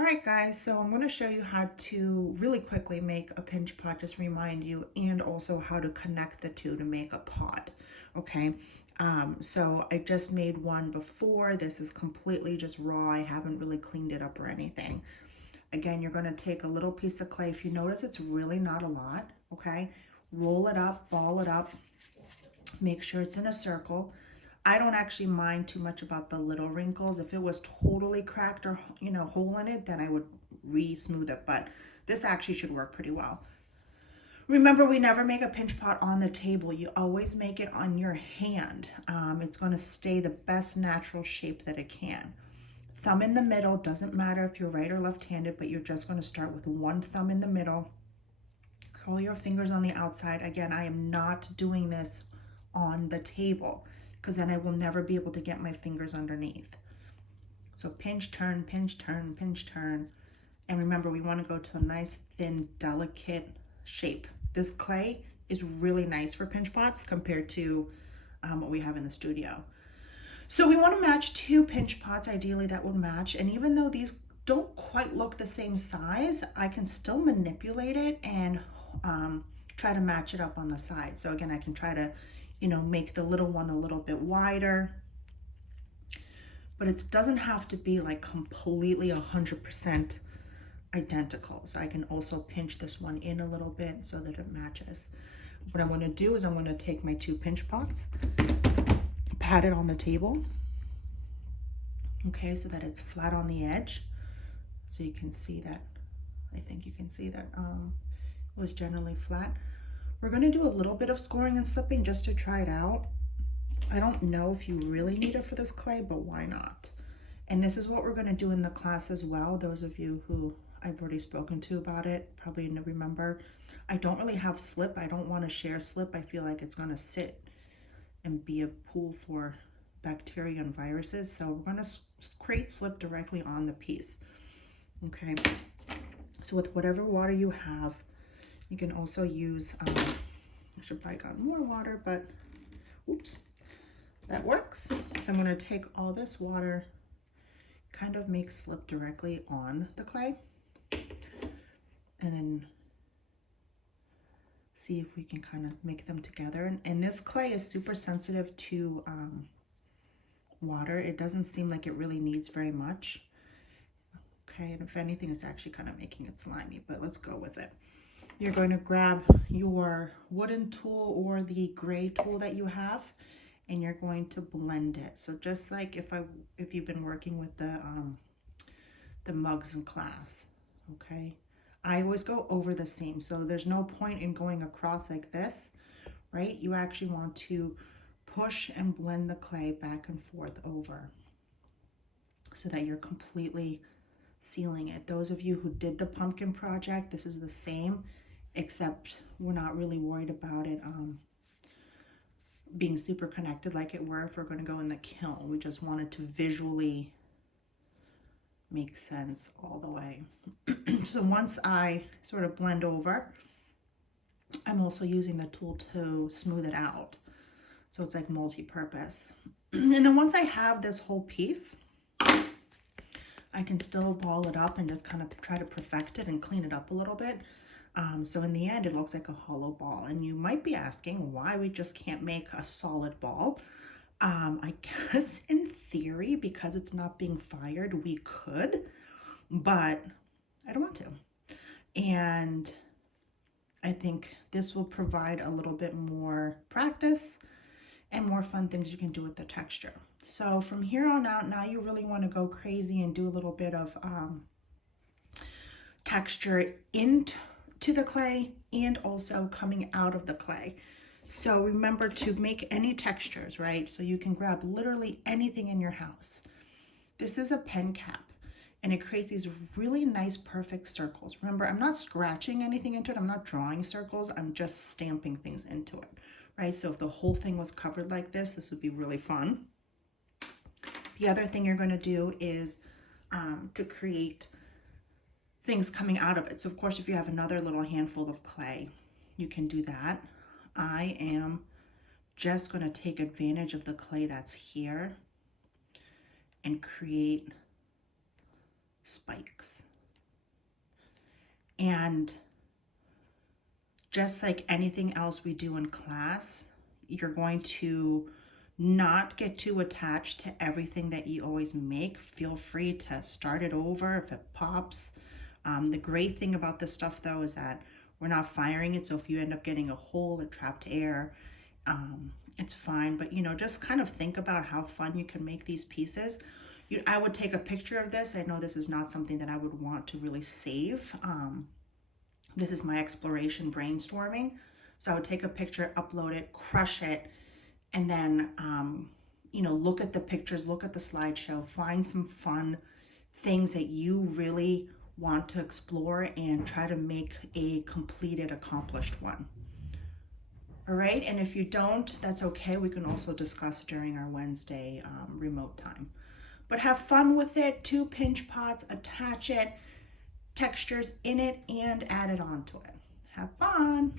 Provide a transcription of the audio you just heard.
All right, guys, so I'm going to show you how to really quickly make a pinch pot, just remind you, and also how to connect the two to make a pot, okay? So I just made one before. This is completely just raw. I haven't really cleaned it up or anything. Again, you're going to take a little piece of clay. If you notice, it's really not a lot, okay? Roll it up, ball it up, make sure it's in a circle. I don't actually mind too much about the little wrinkles. If it was totally cracked or, hole in it, then I would re-smooth it, but this actually should work pretty well. Remember, we never make a pinch pot on the table. You always make it on your hand. It's going to stay the best natural shape that it can. Thumb in the middle, doesn't matter if you're right or left-handed, but you're just going to start with one thumb in the middle. Curl your fingers on the outside. Again, I am not doing this on the table, because then I will never be able to get my fingers underneath. So pinch, turn, pinch, turn, pinch, turn. And remember, we want to go to a nice, thin, delicate shape. This clay is really nice for pinch pots compared to what we have in the studio. So we want to match two pinch pots, ideally that would match. And even though these don't quite look the same size, I can still manipulate it and try to match it up on the side. So again, I can try to make the little one a little bit wider, but it doesn't have to be like completely 100% identical. So I can also pinch this one in a little bit so that it matches. What I'm going to do is I'm going to take my two pinch pots, pat it on the table, okay, so that it's flat on the edge. So you can see that, I think you can see that it was generally flat. We're going to do a little bit of scoring and slipping just to try it out. I don't know if you really need it for this clay, but why not? And this is what we're going to do in the class as well. Those of you who I've already spoken to about it probably remember. I don't really have slip. I don't want to share slip. I feel like it's going to sit and be a pool for bacteria and viruses. So we're going to create slip directly on the piece. Okay. So with whatever water you have, you can also use, I should probably got more water, but oops, that works. So I'm going to take all this water, kind of make slip directly on the clay, and then see if we can kind of make them together. And this clay is super sensitive to water. It doesn't seem like it really needs very much. Okay, and if anything, it's actually kind of making it slimy, but let's go with it. You're going to grab your wooden tool or the gray tool that you have, and you're going to blend it. So just like if you've been working with the mugs in class, okay? I always go over the seam, so there's no point in going across like this, right? You actually want to push and blend the clay back and forth over so that you're completely sealing it. Those of you who did the pumpkin project, this is the same, except we're not really worried about it being super connected like it were if we're going to go in the kiln. We just wanted to visually make sense all the way. So once I sort of blend over, I'm also using the tool to smooth it out. So it's like multi-purpose. And then once I have this whole piece, I can still ball it up and just kind of try to perfect it and clean it up a little bit. So in the end, it looks like a hollow ball. And you might be asking why we just can't make a solid ball. I guess in theory, because it's not being fired, we could, but I don't want to. And I think this will provide a little bit more practice and more fun things you can do with the texture. So from here on out, now you really want to go crazy and do a little bit of texture into the clay and also coming out of the clay. So remember to make any textures, right? So you can grab literally anything in your house. This is a pen cap, and it creates these really nice, perfect circles. Remember, I'm not scratching anything into it. I'm not drawing circles. I'm just stamping things into it, right? So if the whole thing was covered like this would be really fun. The other thing you're going to do is to create things coming out of it. So of course, if you have another little handful of clay, you can do that. I am just going to take advantage of the clay that's here and create spikes. And just like anything else we do in class, you're going to not get too attached to everything that you always make. Feel free to start it over if it pops. The great thing about this stuff though is that we're not firing it, so if you end up getting a hole or trapped air, it's fine. But you know, just kind of think about how fun you can make these pieces. I would take a picture of this. I know this is not something that I would want to really save. This is my exploration brainstorming. So I would take a picture, upload it, crush it, and then, you know, look at the pictures, look at the slideshow, find some fun things that you really want to explore and try to make a completed, accomplished one. All right, and if you don't, that's okay. We can also discuss during our Wednesday remote time. But have fun with it. 2 pinch pots, attach it, textures in it, and add it onto it. Have fun.